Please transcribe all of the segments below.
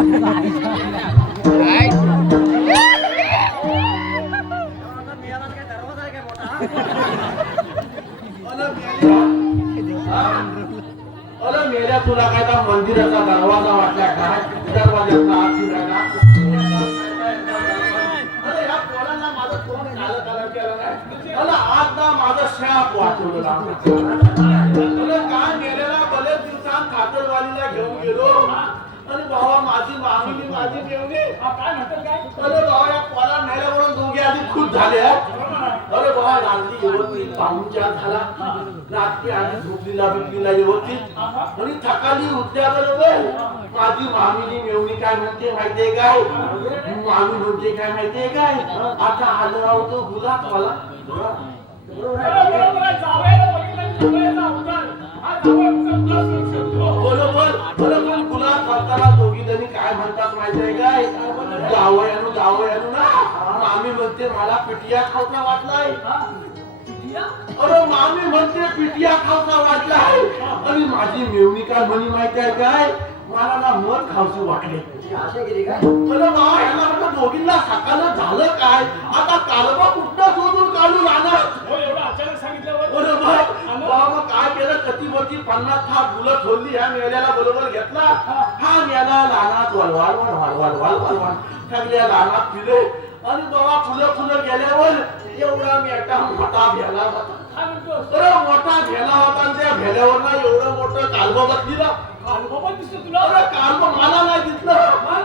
अरे मेल्या तुला काय त्या मंदिराचा दरवाजा वाटला काय दरवाजाचा आत अरे या पोरांना माझं कोण कालं केलं नाही माझं शाप काय मेलेला दिवसात खातरवालीला घेऊन गेलो आणि भावा माझी मामीनी माझी मेवणी अरे भावा या दोघे आधी झाले अरे रात्री व्यवस्थित झाला. रात्री आधी झोपलीला बिकलीला व्यवस्थित आणि थकाली उठल्याबरोबर माझी मामीनी मेवणी काय म्हणते माहितीये काय? मामी म्हणते काय माहितीये काय? आता आलो राव तो गुलाब मला. बरोबर करताना दोघी जणी काय म्हणतात माहितीये काय? जावयानु जावयानु ना मामी म्हणते मला पिटिया खावचा वाटलाय. अरे मामी म्हणते पिटिया खावचा वाटलाय. आणि माझी मेवणी काय म्हणी माहिती आहे काय? मला ना मध खावसे वाटले अरे दोघींना सकाळ झालं काय? आता कालबा कुठं शोधून काढून आणत? बरोबर बाबा काय केलं? कतीवरती पन्नास था फुलं ठोलली ह्या मेल्याला बरोबर घेतला? हा मेला लानात वळवाल वळवाल वळवाल वळवाल सगळ्या लानात पिले. आणि बाबा फुलं फुलं गेल्यावर एवढा मेटा मोठा भेला होता. अरे मोठा भेला होता आणि त्या भेल्यावर ना एवढं मोठं कालबा बसलीला अरे कालबा मला नाही दिसलं.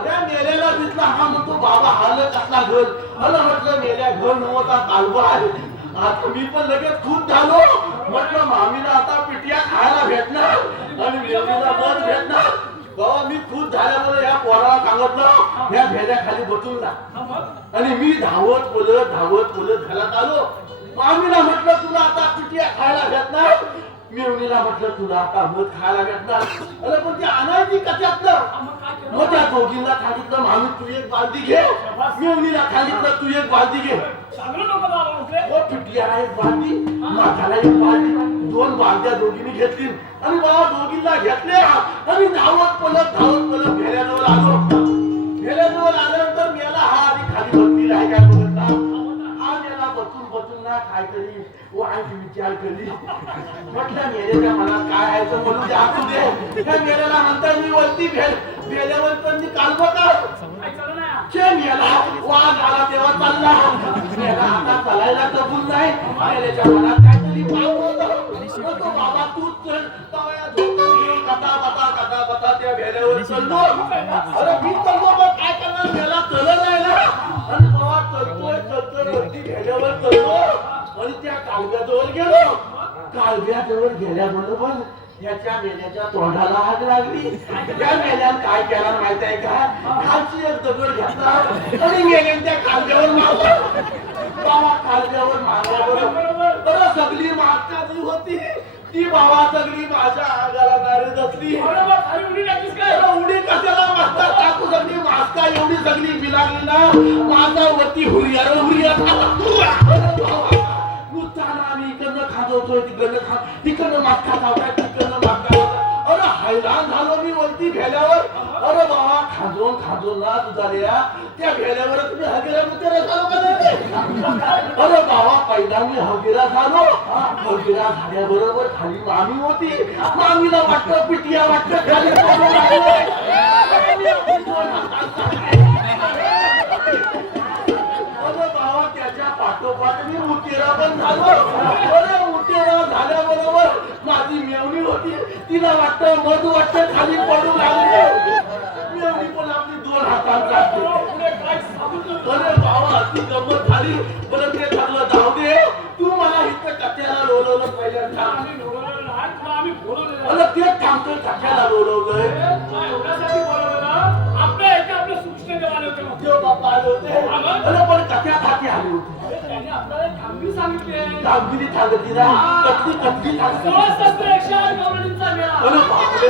त्या मेल्याला दिसला. हा म्हणतो बाबा हाल कसला घर? मला म्हटलं मेल्या घर नव्हता कालबा आहे. आता मी पण लगेच खूप झालो. म्हटलं मामीला आता पिटिया खायला भेटणार आणि मेवणीला मत भेटणार. बाबा मी खूप झाल्यामुळे या पोराला सांगितलं या भेड्या खाली बसून जा. आणि मी धावत बोलत धावत बोलत घालत आलो. मामीला म्हटलं तुला आता पिटिया खायला भेटणार. मेवणीला म्हटलं तुला आता मध खायला भेटणार. अरे पण ते आणायची कशातलं? मग त्या दोघींना सांगितलं मामी तू एक बालदी घे. मेवणीला सांगितलं तू एक बालदी घे. ओ पिटियाला एक बालदी माथाला एक बालदी दोन बांध्या दोघींनी घेतली. आणि बाबा दोघींना घेतल्या आणि धावत पलत धावत पलत भेड्याजवळ आलो. भेड्याजवळ आल्यानंतर मेला हा आधी खाली बसलेला आहे काय बघत हा मेला बसून बसून ना काहीतरी वाईट विचार करी म्हटलं मेलेच्या मनात काय आहे तर म्हणून असू दे. त्या मेल्याला नंतर मी वरती भेल भेल्यावर पण मी काल बघा छे मेला वाघ आला तेव्हा चालला. आता चालायला कबूल नाही. मेल्याच्या मनात काहीतरी पाप तो बाबा तू चल. कथा बता कथा बता त्या भेल्यावर चललो. अरे मी चललो मग काय करणार? मेला नाही ना. आणि बाबा चलतोय चलतोय वरती भेल्यावर चललो. आणि त्या कालव्याजवळ गेलो. कालव्याजवळ गेल्याबरोबर त्याच्या मेल्याच्या तोंडाला आग लागली त्या मेल्यानं काय केला माहीत आहे का? खालची एक दगड घेतला आणि मेल्यानं त्या कालव्यावर मारला. बाबा कालव्यावर मारल्याबरोबर बरं सगळी मागच्या जी होती ती बाबा सगळी माझ्या अंगाला नारे दसली उडी कशाला मास्तर टाकू सगळी मास्का एवढी सगळी बिलागली ना माझा वरती हुरिया रे होतोय तिकडनं खा तिकडनं मास्का खावताय तिकडनं मास्का अरे हैराण झालो मी वरती भेल्यावर. अरे बाबा खाजवून खाजवून ना तुझा त्या भेल्यावर तुम्ही हगेला मुतेरा झालो का अरे बाबा पहिला मी हगेरा झालो. हगेरा झाल्याबरोबर खाली मामी होती. मामीला वाटतं पिटिया वाटतं खाली अरे बाबा त्याच्या पाठोपाठ मी उतेरा पण झालो. उतेरा झाल्याबरोबर माझी मेवणी होती. तिला वाटतं मधू वाटतं खाली पडू लागली. मेवणी पण आपली दोन हातात अरे बाबा ती गंमत झाली. बरं ते चांगलं जाऊ दे. तू मला इथं कथ्याला लोलवलं पहिल्यांदा. अरे तेच सांगतोय कथ्याला लोलवलंय देव बाप्पा आले होते. अरे पण कथ्यासाठी आले होते. कामगिरी सांगती. ना. कसली कसली सांगती अरे बापरे.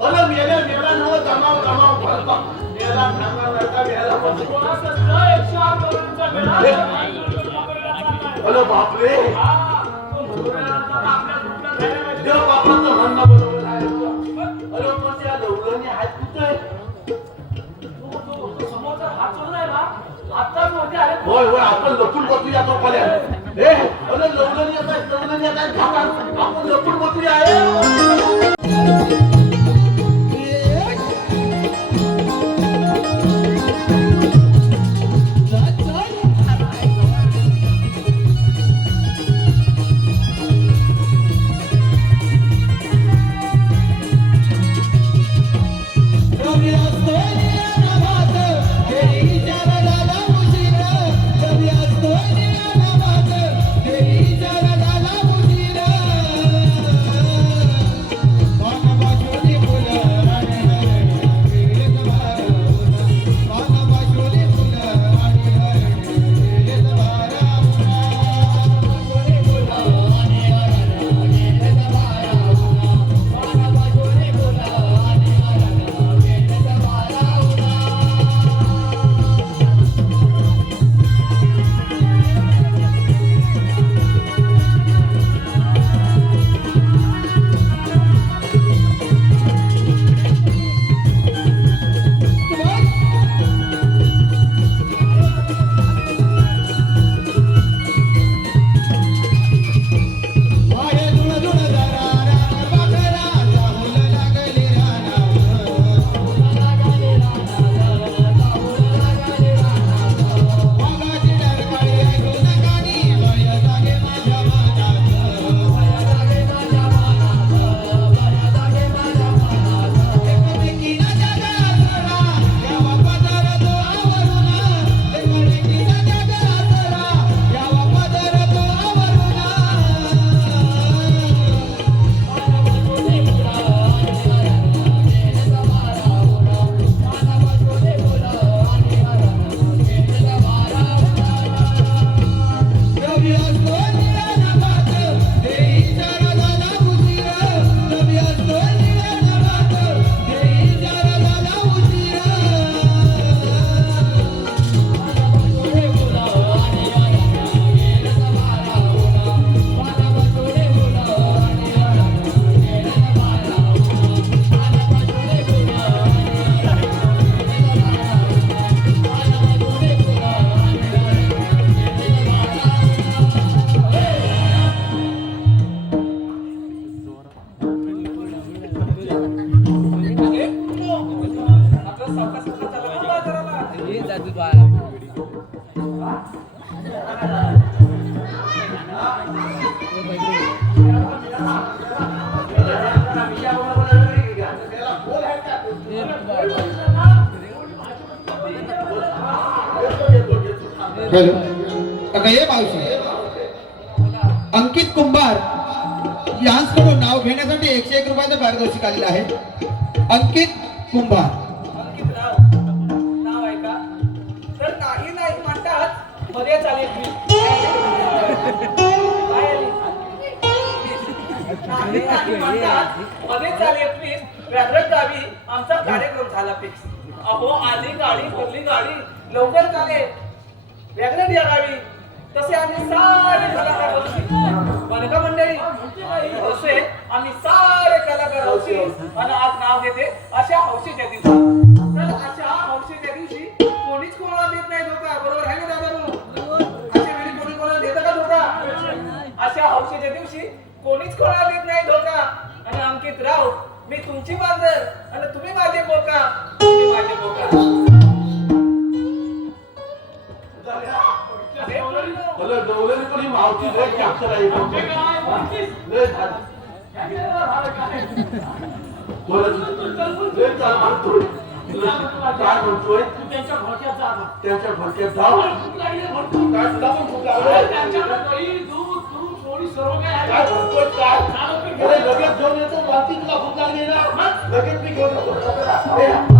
अरे मेल्या मेला नव जमाव जमाव. भरता मेला नका मेला. आहे अरे पण 난 다만 아무도 볼 못이야. अंकित कुंभार नाव घेण्यासाठी एकशे एक रुपयाचं पारितोषिक आलेलं आहे. अंकित कुंभार. अंकितराव नाव आहे तर काही नाही म्हणतात मध्ये चालेल प्लीज व्याघ्रट गावी आमचा कार्यक्रम झाला फिक्स. अहो आली गाडी भरली गाडी. लवकर चालेल. व्याघ्रट या गावी. तसे आम्ही सारे कलाकार हौशी बरं मंडळी तसे आम्ही सारे कलाकार हौशी आणि आज नाव घेते अशा हौशीच्या दिवसात तर अशा हौशीच्या दिवशी कोणीच कोणाला देत नाही धोका. बरोबर आहे ना दादा भाऊ? अशा वेळी कोणी कोणाला देतं का धोका? अशा हौशीच्या दिवशी कोणीच कोणाला देत नाही धोका. आणि अंकित राव मी तुमची मांजर आणि तुम्ही माझे बोका. तुम्ही माझे बोका. पण ही मावती लय कॅप्चर आहे. काय म्हणतोय? त्यांच्या घोट्यात जा. त्याच्या घरच्यात जाऊ काय तुला पण भूक लागली? काय म्हणतोय काय? लगेच घेऊन येतो. तुला भूक लागली ना? लगेच मी घेऊन येतो.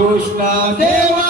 कृष्ण देवा.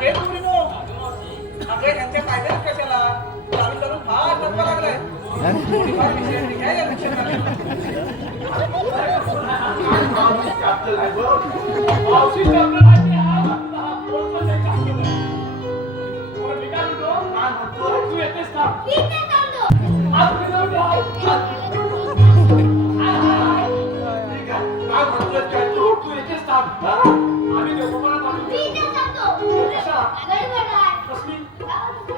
अगे तुम्ही नो अगे त्यांच्या कायद्यात कशाला चालू चालू फार गप्पा लागलाय আমি দেবো না कसली